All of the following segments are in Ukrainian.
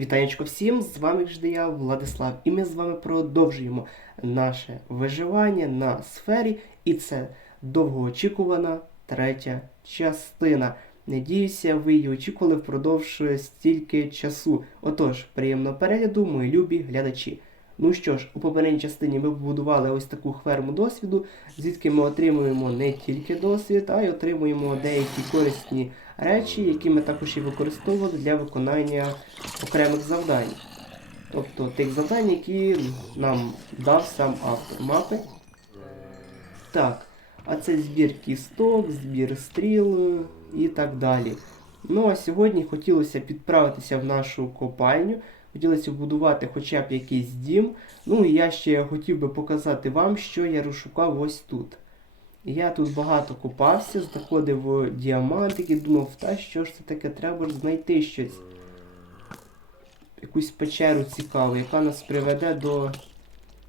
Вітанечко всім, з вами завжди я, Владислав, і ми з вами продовжуємо наше виживання на сфері, і це довгоочікувана третя частина. Надіюся, ви її очікували впродовж стільки часу. Отож, приємного перегляду, мої любі глядачі. Ну що ж, у попередній частині ми побудували ось таку хверму досвіду, звідки ми отримуємо не тільки досвід, а й отримуємо деякі корисні речі, які ми також і використовували для виконання окремих завдань. Тобто тих завдань, які нам дав сам автор мапи. Так, а це збір кісток, збір стріл е, і так далі. Ну а сьогодні хотілося підправитися в нашу копальню, хотілося будувати хоча б якийсь дім. Ну і я ще хотів би показати вам, що я розшукав ось тут. Я тут багато купався, знаходив в діамантики, думав, та що ж це таке, треба ж знайти щось. Якусь печеру цікаву, яка нас приведе до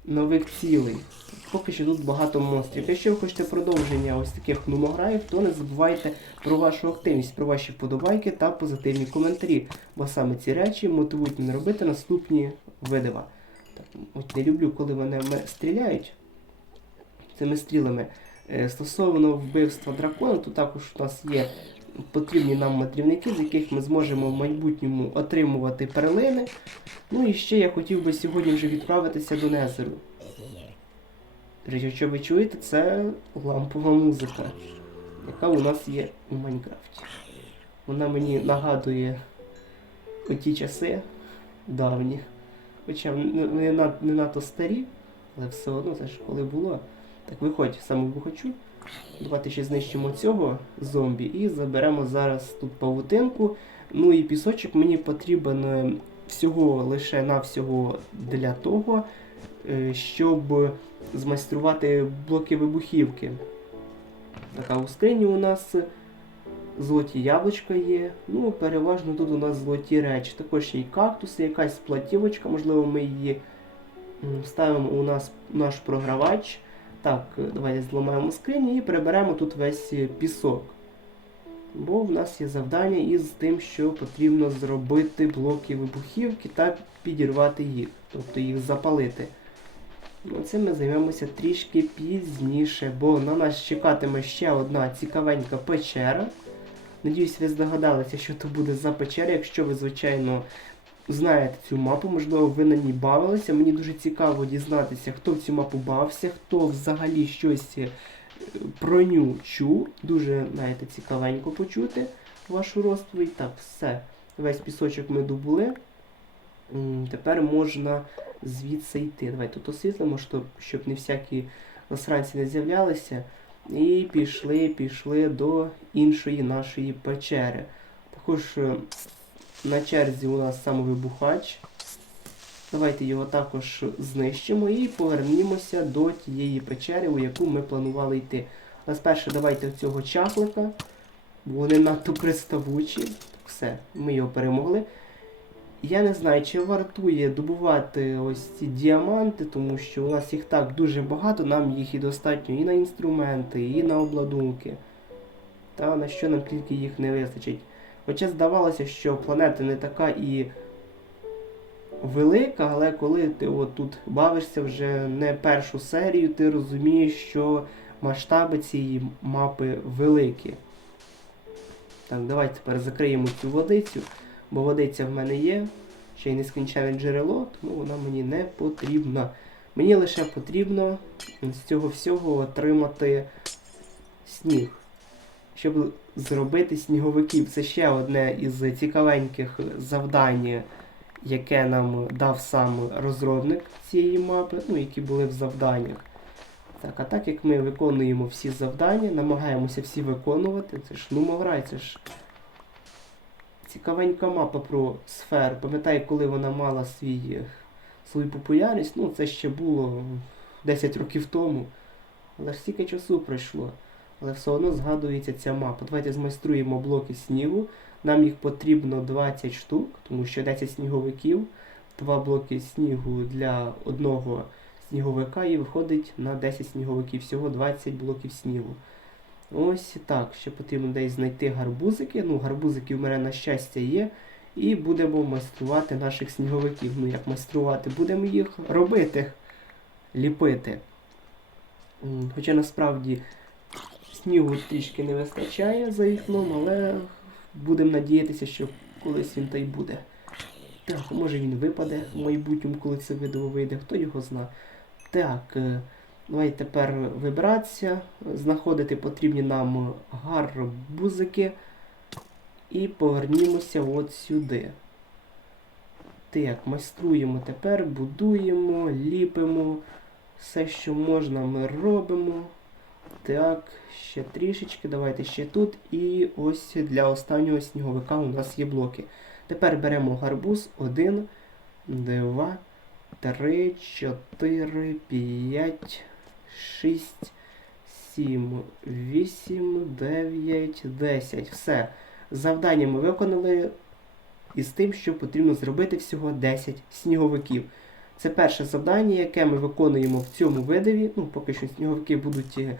нових цілей. Поки що тут багато монстрів. Якщо ви хочете продовження ось таких нумограїв, то не забувайте про вашу активність, про ваші вподобайки та позитивні коментарі. Бо саме ці речі мотивують мене робити наступні видива. Так, от не люблю, коли вони стріляють цими стрілами. Е, Стосовно вбивства дракона, то також у нас є потрібні нам мандрівники, з яких ми зможемо в майбутньому отримувати перлини. Ну і ще я хотів би сьогодні вже відправитися до Незеру. До речі, що ви чуєте, це лампова музика, яка у нас є у Майнкрафті. Вона мені нагадує оті часи давні. Хоча не, не, не надто старі, але все одно це ж коли було. Так, виходь, саме хочу. Давайте ще знищимо цього зомбі і заберемо зараз тут павутинку. Ну і пісочок мені потрібен е, всього лише навсього для того, е, щоб змайструвати блоки вибухівки. Така у скрині у нас золоті яблучка є. Ну, переважно тут у нас золоті речі. Також є і кактуси, якась платівочка, можливо, ми її м, вставимо у нас наш програвач. Так, е, давайте зламаємо скриню і приберемо тут весь е, пісок. Бо в нас є завдання із тим, що потрібно зробити блоки вибухівки та підірвати їх, тобто їх запалити. Ну, цим ми займемося трішки пізніше, бо на нас чекатиме ще одна цікавенька печера. Надіюсь, ви здогадалися, що то буде за печера. Якщо ви, звичайно, знаєте цю мапу, можливо, ви на ній бавилися. Мені дуже цікаво дізнатися, хто в цю мапу бавився, хто взагалі щось е, про ню чув. Дуже, знаєте, цікавенько почути вашу розповідь. Так, все. Весь пісочок ми добули. Тепер можна звідси йти. Давай тут освітлимо, щоб, не всякі засранці не з'являлися. І пішли, пішли до іншої нашої печери. Також е, на черзі у нас самовибухач. Давайте його також знищимо і повернімося до тієї печери, у яку ми планували йти. Але спершу давайте цього чахлика, бо вони надто приставучі. Все, ми його перемогли. Я не знаю, чи вартує добувати ось ці діаманти, тому що у нас їх так дуже багато, нам їх і достатньо і на інструменти, і на обладунки. Та на що нам тільки їх не вистачить. Хоча здавалося, що планета не така і велика, але коли ти от тут бавишся вже не першу серію, ти розумієш, що масштаби цієї мапи великі. Так, давайте тепер закриємо цю водицю, бо водиця в мене є, ще й нескінченне джерело, тому вона мені не потрібна. Мені лише потрібно з цього всього отримати сніг щоб зробити сніговиків. Це ще одне із цікавеньких завдань, яке нам дав сам розробник цієї мапи, ну, які були в завданнях. Так, а так як ми виконуємо всі завдання, намагаємося всі виконувати, це ж нумограй, це ж цікавенька мапа про сферу. Пам'ятаю, коли вона мала свій, свою популярність, ну це ще було 10 років тому. Але ж стільки часу пройшло але все одно згадується ця мапа. Давайте змайструємо блоки снігу. Нам їх потрібно 20 штук, тому що 10 сніговиків, 2 блоки снігу для одного сніговика і виходить на 10 сніговиків, всього 20 блоків снігу. Ось так. Ще потрібно десь знайти гарбузики. Ну, гарбузики в мене, на щастя, є. І будемо майструвати наших сніговиків. Ну як майструвати? Будемо їх робити, ліпити. Хоча насправді снігу трішки не вистачає за вікном, але будемо надіятися, що колись він та й буде. Так, може він випаде в майбутньому, коли це відео вийде, хто його зна. Так, е, давай тепер вибратися. Знаходити потрібні нам гарбузики. І повернімося от сюди. Так, майструємо тепер, будуємо, ліпимо. Все, що можна, ми робимо. Так, ще трішечки, давайте ще тут. І ось для останнього сніговика у нас є блоки. Тепер беремо гарбуз 1, 2, 3, 4, 5, 6, 7, 8, 9, 10. Все. Завдання ми виконали із тим, що потрібно зробити всього 10 сніговиків. Це перше завдання, яке ми виконуємо в цьому видові. Ну, поки що сніговики будуть е,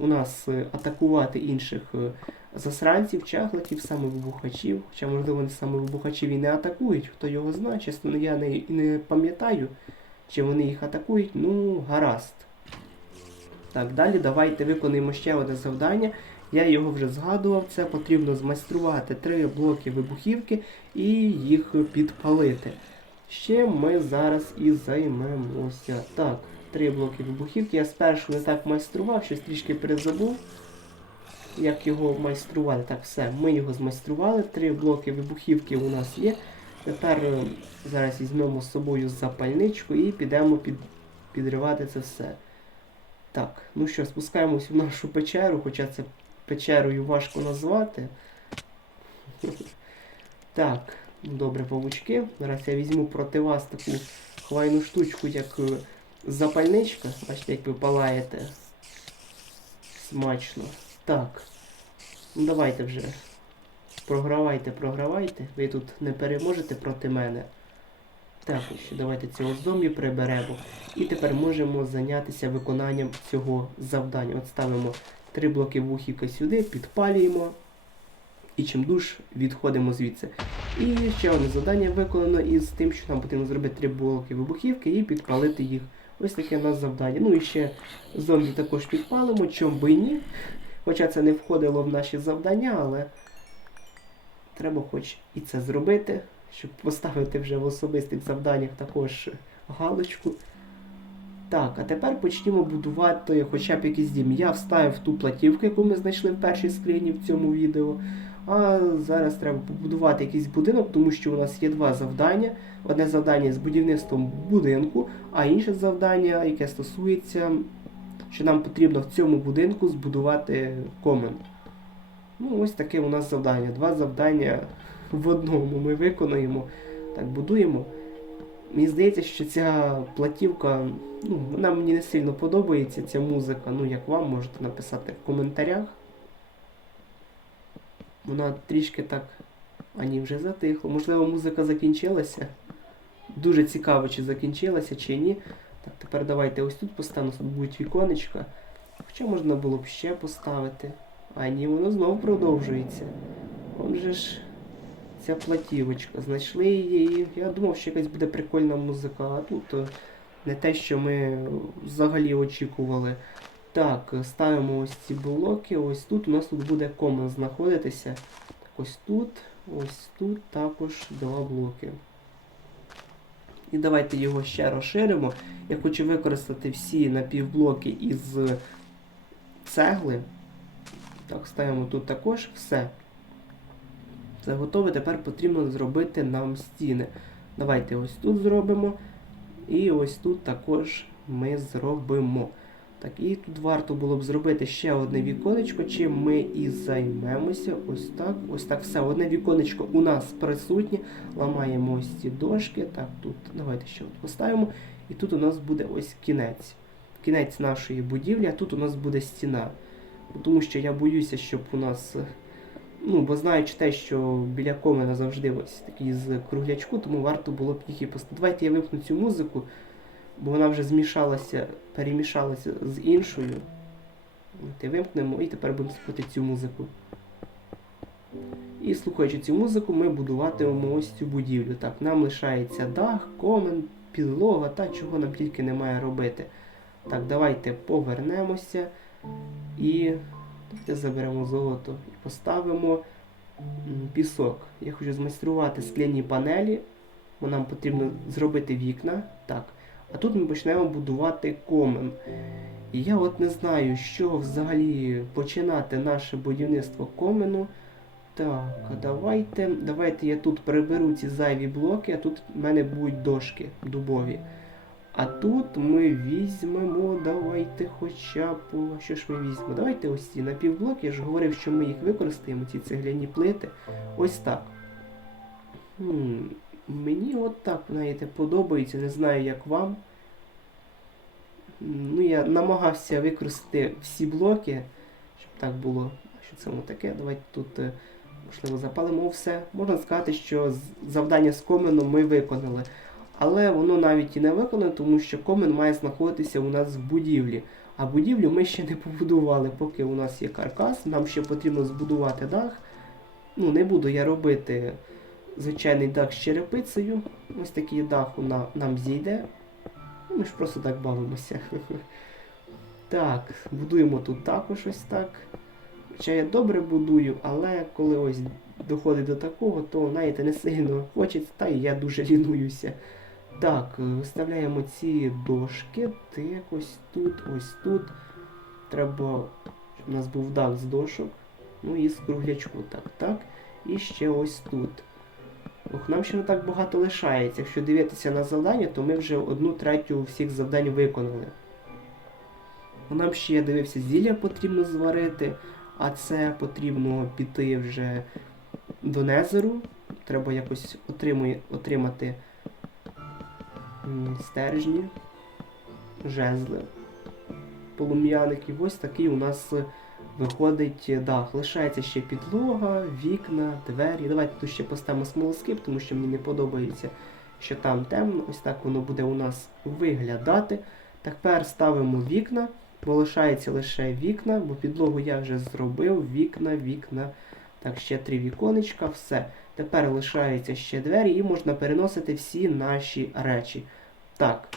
у нас е, атакувати інших е, засранців, чахликів, самовибухачів. Хоча, можливо, вони самовибухачів і не атакують, хто його знає. Чесно, я не, не пам'ятаю, чи вони їх атакують. Ну, гаразд. Так, далі давайте виконуємо ще одне завдання. Я його вже згадував, це потрібно змайструвати три блоки вибухівки і їх підпалити. Ще ми зараз і займемося. Так, три блоки вибухівки. Я спершу не так майстрував, щось трішки перезабув. Як його майстрували. Так, все, ми його змайстрували. Три блоки вибухівки у нас є. Тепер е, зараз візьмемо з собою запальничку і підемо під, підривати це все. Так, ну що, спускаємось в нашу печеру, хоча це печерою важко назвати. Так, добре, павучки. Зараз я візьму проти вас таку хвайну штучку, як е, запальничка. Бачите, як ви палаєте. Смачно. Так. Ну давайте вже. Програвайте, програвайте. Ви тут не переможете проти мене. Так, ще давайте цього зомбі приберемо. І тепер можемо зайнятися виконанням цього завдання. От ставимо три блоки вухівки сюди, підпалюємо. І чим душ відходимо звідси. І ще одне завдання виконано із тим, що нам потрібно зробити три блоки вибухівки і підпалити їх. Ось таке у нас завдання. Ну і ще зомбі також підпалимо, чом би ні. Хоча це не входило в наші завдання, але треба хоч і це зробити, щоб поставити вже в особистих завданнях також галочку. Так, а тепер почнімо будувати хоча б якийсь дім. Я вставив ту платівку, яку ми знайшли в першій скрині в цьому відео. А зараз треба побудувати якийсь будинок, тому що у нас є два завдання. Одне завдання з будівництвом будинку, а інше завдання, яке стосується, що нам потрібно в цьому будинку збудувати комен. Ну, ось таке у нас завдання. Два завдання в одному ми виконуємо. Так, будуємо. Мені здається, що ця платівка, ну, вона мені не сильно подобається, ця музика. Ну, як вам можете написати в коментарях. Вона трішки так. А вже затихло. Можливо, музика закінчилася. Дуже цікаво, чи закінчилася, чи ні. Так, тепер давайте ось тут поставимо, тут будуть віконечка. Хоча можна було б ще поставити. А ні, воно знову продовжується. Он же ж ця платівочка. Знайшли її. Я думав, що якась буде прикольна музика, а тут е, не те, що ми взагалі очікували. Так, ставимо ось ці блоки. Ось тут у нас тут буде комен знаходитися. Так, ось тут, ось тут також два блоки. І давайте його ще розширимо. Я хочу використати всі напівблоки із цегли. Так, ставимо тут також все. Це готове. Тепер потрібно зробити нам стіни. Давайте ось тут зробимо. І ось тут також ми зробимо. Так, і тут варто було б зробити ще одне віконечко, чим ми і займемося. Ось так. Ось так все. Одне віконечко у нас присутнє. Ламаємо ось ці дошки. Так, тут давайте ще от поставимо. І тут у нас буде ось кінець. Кінець нашої будівлі, а тут у нас буде стіна. Тому що я боюся, щоб у нас. Ну, бо знаючи те, що біля комена завжди ось такі з круглячку, тому варто було б їх і поставити. Давайте я випну цю музику, бо вона вже змішалася, перемішалася з іншою. І вимкнемо, і тепер будемо слухати цю музику. І слухаючи цю музику, ми будуватимемо ось цю будівлю. Так, нам лишається дах, комен, підлога та чого нам тільки немає робити. Так, давайте повернемося і давайте заберемо золото і поставимо пісок. Я хочу змайструвати скляні панелі, нам потрібно зробити вікна. Так. А тут ми почнемо будувати комен. І я от не знаю, чого взагалі починати наше будівництво комену. Так, давайте, давайте я тут приберу ці зайві блоки, а тут в мене будуть дошки дубові. А тут ми візьмемо, давайте хоча б. Що ж ми візьмемо? Давайте ось ці напівблоки. Я ж говорив, що ми їх використаємо, ці цегляні плити. Ось так. Хм, мені от так, знаєте, подобається, не знаю, як вам. Ну, я намагався використати всі блоки, щоб так було. Що це воно таке? Давайте тут, е, можливо, запалимо все. Можна сказати, що завдання з коменом ми виконали. Але воно навіть і не виконане, тому що комен має знаходитися у нас в будівлі. А будівлю ми ще не побудували, поки у нас є каркас. Нам ще потрібно збудувати дах. Ну, не буду я робити звичайний дах з черепицею. Ось такий дах на- нам зійде. Ми ж просто так бавимося. Так, будуємо тут також ось так. Хоча я добре будую, але коли ось доходить до такого, то знаєте, не сильно хочеться, та і я дуже лінуюся. Так, е, виставляємо ці дошки, так ось тут, ось тут. Треба, щоб у нас був дах з дошок. Ну і з круглячку, так, так. І ще ось тут. Нам ще не так багато лишається. Якщо дивитися на завдання, то ми вже одну третю всіх завдань виконали. Нам ще я дивився, зілля потрібно зварити, а це потрібно піти вже до незеру. Треба якось отримує, отримати стержні, жезли, полум'яники. Ось такий у нас виходить дах. Лишається ще підлога, вікна, двері. Давайте тут ще поставимо смолоскип, тому що мені не подобається, що там темно. Ось так воно буде у нас виглядати. Тепер ставимо вікна, бо лишається лише вікна, бо підлогу я вже зробив. Вікна, вікна. Так, ще три віконечка, все. Тепер лишаються ще двері і можна переносити всі наші речі. Так,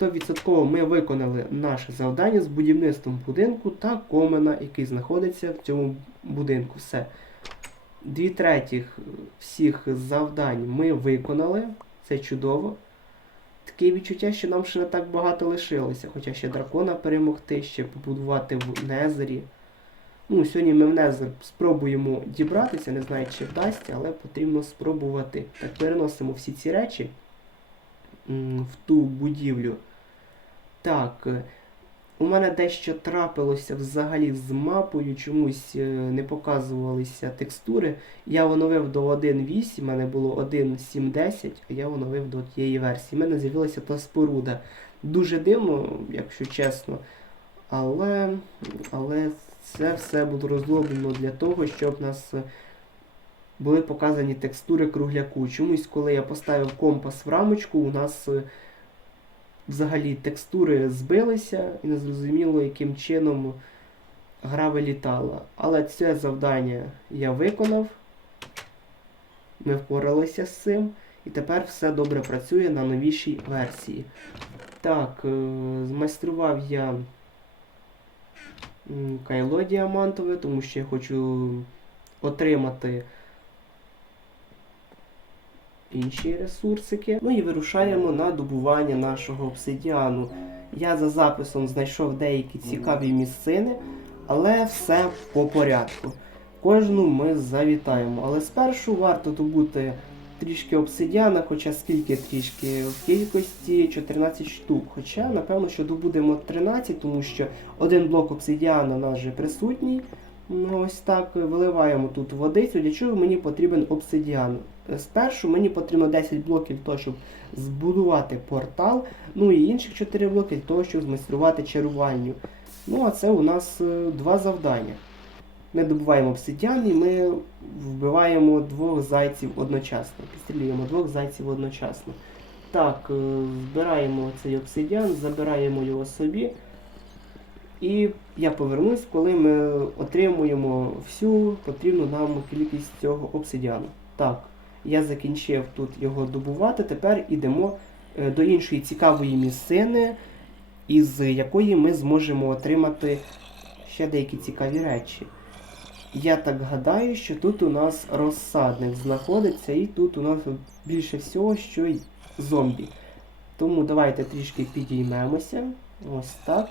100% ми виконали наше завдання з будівництвом будинку та комена, який знаходиться в цьому будинку. Все. Дві третіх всіх завдань ми виконали. Це чудово. Таке відчуття, що нам ще не так багато лишилося. Хоча ще дракона перемогти, ще побудувати в Незері. Ну, сьогодні ми в Незер спробуємо дібратися, не знаю, чи вдасться, але потрібно спробувати. Так, переносимо всі ці речі в ту будівлю. Так, е, у мене дещо трапилося взагалі з мапою, чомусь е, не показувалися текстури. Я оновив до 1.8, у мене було 1.7.10, а я оновив до тієї версії. У мене з'явилася та споруда. Дуже дивно, якщо чесно. Але, але це все було розроблено для того, щоб нас е, були показані текстури кругляку. Чомусь, коли я поставив компас в рамочку, у нас е, взагалі текстури збилися і не зрозуміло, яким чином гра вилітала. Але це завдання я виконав. Ми впоралися з цим. І тепер все добре працює на новішій версії. Так, е, змайстрував я кайло діамантове, тому що я хочу отримати інші ресурсики. Ну і вирушаємо на добування нашого обсидіану. Я за записом знайшов деякі цікаві місцини, але все по порядку. Кожну ми завітаємо. Але спершу варто добути трішки обсидіана, хоча скільки трішки, в кількості 14 штук. Хоча, напевно, що добудемо 13, тому що один блок обсидіану у нас вже присутній. Ось так виливаємо тут водицю. Для чого мені потрібен обсидіан? Спершу мені потрібно 10 блоків для того, щоб збудувати портал. Ну і інших 4 блоки для того, щоб змайструвати чарувальню. Ну, а це у нас е, два завдання. Ми добуваємо обсидіан і ми вбиваємо двох зайців одночасно. Підстрілюємо двох зайців одночасно. Так, е, збираємо цей обсидіан, забираємо його собі. І я повернусь, коли ми отримуємо всю потрібну нам кількість цього обсидіану. Так, я закінчив тут його добувати. Тепер йдемо е, до іншої цікавої місцини, із якої ми зможемо отримати ще деякі цікаві речі. Я так гадаю, що тут у нас розсадник знаходиться, і тут у нас більше всього, що й зомбі. Тому давайте трішки підіймемося. Ось так.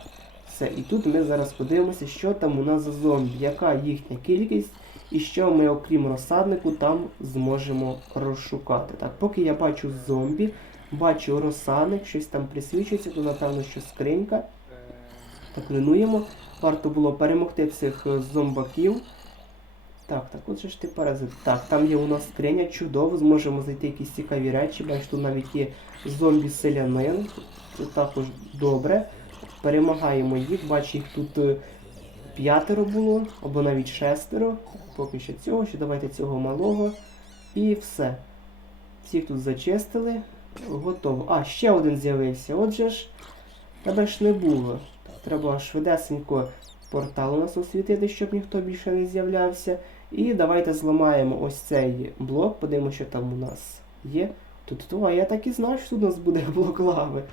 Все. І тут ми зараз подивимося, що там у нас за зомбі, яка їхня кількість, і що ми, окрім розсаднику, там зможемо розшукати. Так, поки я бачу зомбі, бачу розсадник, щось там присвічується, то напевно, що скринька. Так, линуємо. Варто було перемогти цих е, зомбаків. Так, так, от же ж ти паразит. Так, там є у нас скриня, чудово, зможемо знайти якісь цікаві речі. Бачиш, тут навіть є зомбі-селянин. Це також добре. Перемагаємо їх, бачу, їх тут е, п'ятеро було, або навіть шестеро. Поки що цього, ще давайте цього малого. І все. Всіх тут зачистили. Готово. А, ще один з'явився. Отже ж, тебе ж не було. Треба швидесенько портал у нас освітити, щоб ніхто більше не з'являвся. І давайте зламаємо ось цей блок, подивимося, що там у нас є. Тут то, а я так і знав, що тут у нас буде блок лави.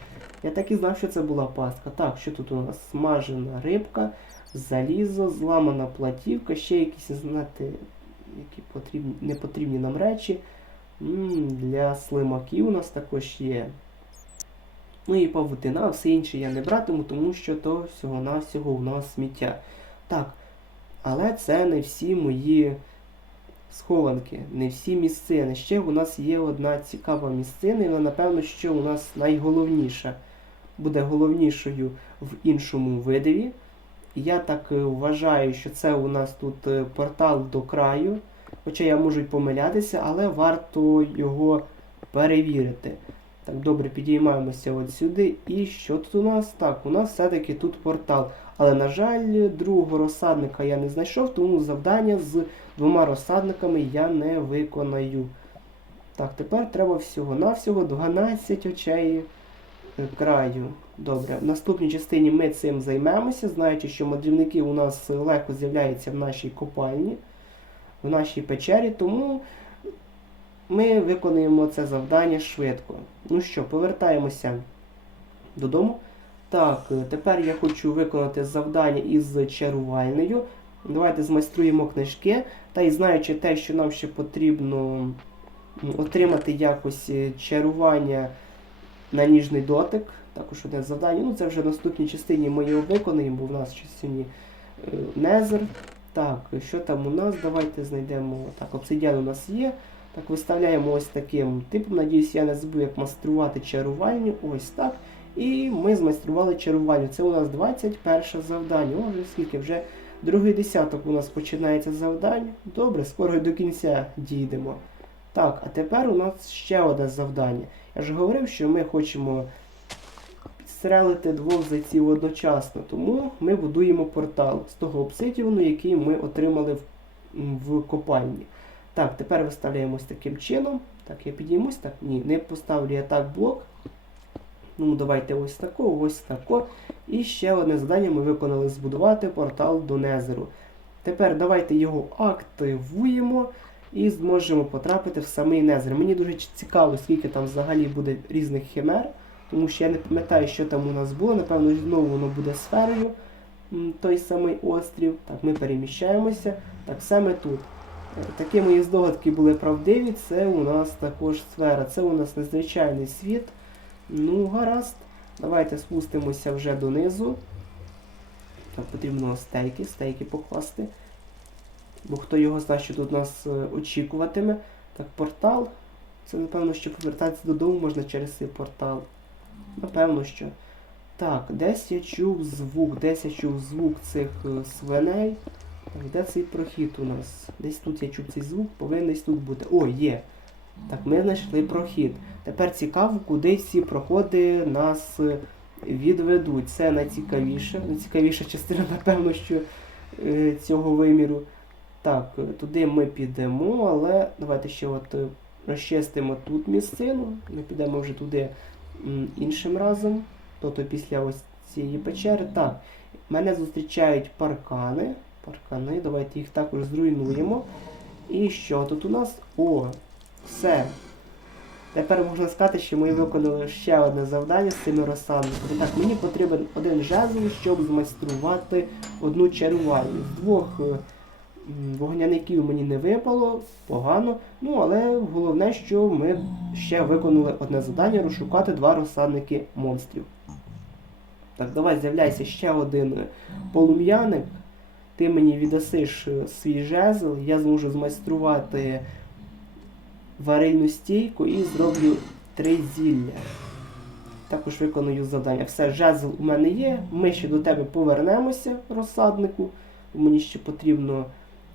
Я так і знав, що це була пастка. Так, що тут у нас? Смажена рибка, залізо, зламана платівка, ще якісь, знаєте, які потрібні, не потрібні нам речі. М, для слимаків у нас також є. Ну і павутина, все інше я не братиму, тому що то всього-навсього у нас сміття. Так, але це не всі мої схованки, не всі місцини. Ще у нас є одна цікава місцина, і вона, напевно, що у нас найголовніша. Буде головнішою в іншому видиві. Я так е, вважаю, що це у нас тут е, портал до краю. Хоча я можу й помилятися, але варто його перевірити. Так, добре, підіймаємося от сюди. І що тут у нас? Так, у нас все-таки тут портал. Але, на жаль, другого розсадника я не знайшов, тому завдання з двома розсадниками я не виконаю. Так, тепер треба всього-навсього 12 очей краю. Добре, в наступній частині ми цим займемося, знаючи, що мандрівники у нас легко з'являються в нашій копальні, в нашій печері, тому ми виконуємо це завдання швидко. Ну що, повертаємося додому. Так, е, тепер я хочу виконати завдання із чарувальною. Давайте змайструємо книжки. Та і знаючи те, що нам ще потрібно отримати якось е, чарування на ніжний дотик. Також одне завдання. Ну, це вже в наступній частині ми його виконаємо, бо в нас сьогодні е, незер. Так, що там у нас? Давайте знайдемо. Так, обсидіан у нас є. Так, виставляємо ось таким типом. Надіюсь, я не забув, як майструвати чарувальню. Ось так. І ми змайстрували чарувальню. Це у нас 21 завдання. О, вже скільки вже другий десяток у нас починається завдання. Добре, скоро до кінця дійдемо. Так, а тепер у нас ще одне завдання. Я ж говорив, що ми хочемо підстрелити двох зайців одночасно, тому ми будуємо портал з того обсидіану, який ми отримали в, в копальні. Так, тепер виставляємо ось таким чином. Так, я підіймусь, так, ні, не поставлю я так блок. Ну, давайте ось тако, ось тако. І ще одне завдання ми виконали збудувати портал до Незеру. Тепер давайте його активуємо і зможемо потрапити в самий Незер. Мені дуже цікаво, скільки там взагалі буде різних химер, тому що я не пам'ятаю, що там у нас було. Напевно, знову воно буде сферою, той самий острів. Так, ми переміщаємося. Так саме тут. Е, Такі мої здогадки були правдиві. Це у нас також сфера. Це у нас незвичайний світ. Ну, гаразд. Давайте спустимося вже донизу. Так, потрібно стейки, стейки покласти. Бо хто його знає, що тут нас е, очікуватиме. Так, портал. Це, напевно, що повертатися додому можна через цей портал. Напевно, що. Так, десь я чув звук, десь я чув звук цих е, свиней. Так, де цей прохід у нас? Десь тут я чув цей звук, повинен десь тут бути. О, є. Так, ми знайшли прохід. Тепер цікаво, куди ці проходи нас е, відведуть. Це найцікавіше. Найцікавіша частина, напевно, що цього виміру. Так, е, туди ми підемо, але давайте ще от е, розчистимо тут місцину. Ми підемо вже туди іншим разом. Тобто після ось цієї печери. Так, мене зустрічають паркани. Паркани, давайте їх також зруйнуємо. І що тут у нас? О, все. Тепер можна сказати, що ми виконали ще одне завдання з цими розсадниками. Так, мені потрібен один жезл, щоб змайструвати одну чарувальню. З двох е, вогняників мені не випало, погано. Ну, але головне, що ми ще виконали одне завдання розшукати два розсадники монстрів. Так, давай з'являйся ще один е, полум'яник. Ти мені віддасиш е, свій жезл, я зможу змайструвати варильну стійку і зроблю три зілля. Також виконую завдання. Все, жезл у мене є. Ми ще до тебе повернемося, розсаднику. Мені ще потрібно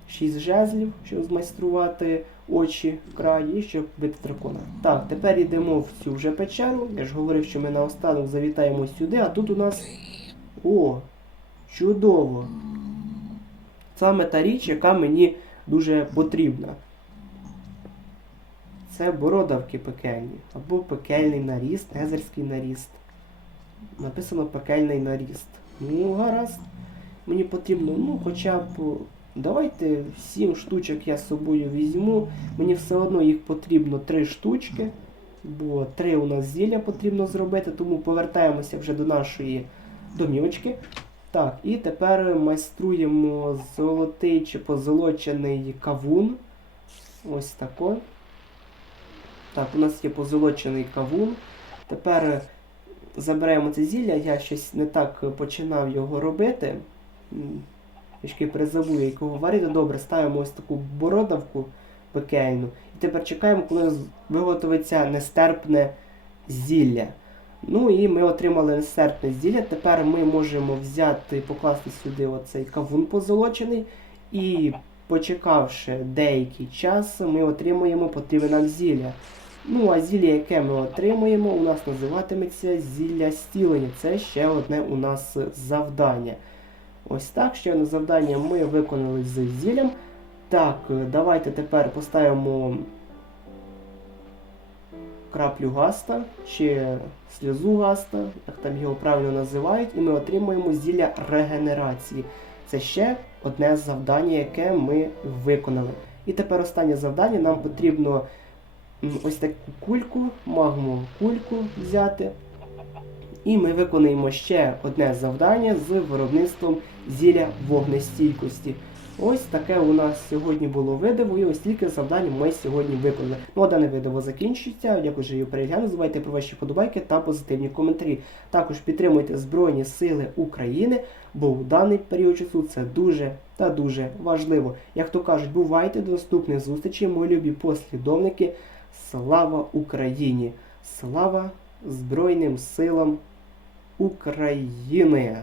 6 жезлів, щоб змайструвати очі в краї щоб бити дракона. Так, тепер йдемо в цю вже печеру. Я ж говорив, що ми наостанок завітаємо сюди, а тут у нас. О! Чудово! Саме та річ, яка мені дуже потрібна. Це бородавки пекельні. Або пекельний наріст, незерський наріст. Написано пекельний наріст. Ну, гаразд. Мені потрібно, ну, хоча б. Давайте 7 штучок я з собою візьму. Мені все одно їх потрібно 3 штучки. Бо 3 у нас зілля потрібно зробити, тому повертаємося вже до нашої домівочки. Так, і тепер майструємо золотий чи позолочений кавун. Ось тако. Так, у нас є позолочений кавун. Тепер забираємо це зілля, я щось не так починав його робити. Трішки призабув, як його варити. Добре, ставимо ось таку бородавку пекельну. І тепер чекаємо, коли виготовиться нестерпне зілля. Ну і ми отримали нестерпне зілля. Тепер ми можемо взяти, покласти сюди оцей кавун позолочений. І почекавши деякий час, ми отримуємо потрібне нам зілля. Ну, а зілля, яке ми отримуємо, у нас називатиметься зілля стілення. Це ще одне у нас завдання. Ось так, ще одне завдання ми виконали з зіллям. Так, е, давайте тепер поставимо краплю гаста чи сльозу гаста, як там його правильно називають, і ми отримуємо зілля регенерації. Це ще одне завдання, яке ми виконали. І тепер останнє завдання. Нам потрібно ось таку кульку, магму кульку взяти. І ми виконуємо ще одне завдання з виробництвом зілля вогнестійкості. Ось таке у нас сьогодні було видиво, і ось тільки завдань ми сьогодні виконали. Ну а дане видиво закінчується. Дякую, що його переглянули. Забувайте про ваші подобайки та позитивні коментарі. Також підтримуйте Збройні Сили України, бо у даний період часу це дуже та дуже важливо. Як то кажуть, бувайте до наступних зустрічей, мої любі послідовники. Слава Україні! Слава Збройним силам України!